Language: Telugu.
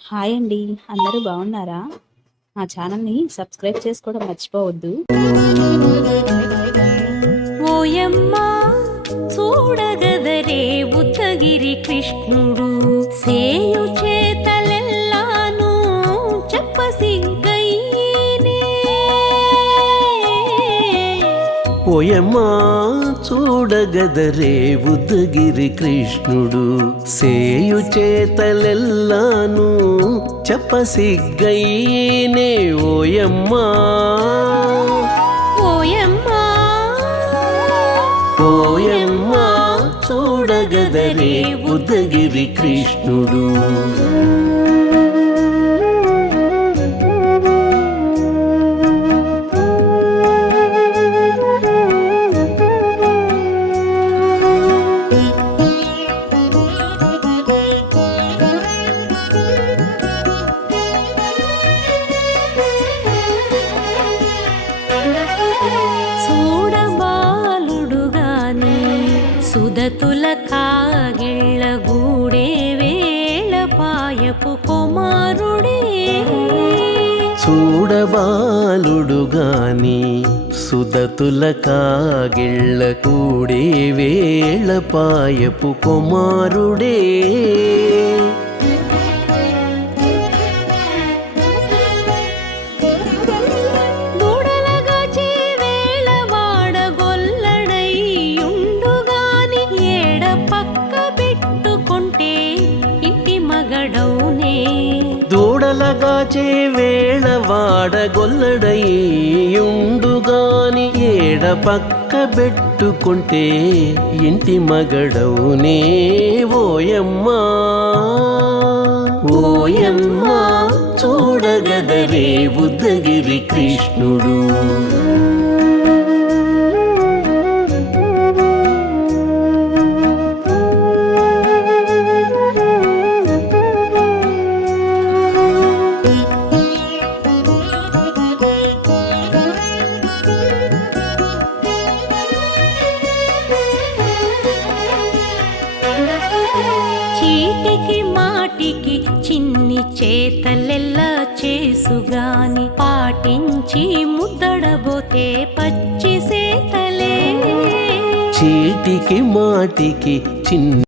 హాయ్ అండి. అందరూ బాగున్నారా? మా ఛానల్ని సబ్స్క్రైబ్ చేసుకోవడం మర్చిపోవద్దు. ఓయమ్మా చూడగదరే ఉద్దగిరి కృష్ణుడు సేయు చేతలెల్లాను చెప్పసిగ్గైనే. ఓయమ్మా చూడగదరే ఉద్దగిరి కృష్ణుడు సేయు చేతలెల్లాను చెప్పసిగ్గైనే. ఓయమ్మా ఓయమ్మా ఓయమ్మా చూడగదరే ఉద్దగిరి కృష్ణుడు. చూడబాలుడుగాని సుదతుల కాగిళ్ళ గూడే వేళ పాయపు కుమారుడే. చూడబాలుడుగాని సుదతుల కాగిళ్ళ కూడే వేళ పాయపు కుమారుడే. దూడలగాచే వేళ వాడగొల్లడైయుండుగాని ఏడ పక్క పెట్టుకుంటే ఇంటి మగడౌనే. దూడలగాచే వేళ వాడగొల్లడయ్యుండుగాని ఏడ పక్క పెట్టుకుంటే ఇంటి మగడవునే. ఓయమ్మా ఓయమ్మా చూడగదరే ఉద్దగిరి కృష్ణుడు. చీటికి మాటికి చిన్ని చేతలెల్లా చేసుగాని పాటించి ముద్దడబోతే పచ్చి సేతలే. చీటికి మాటికి చిన్న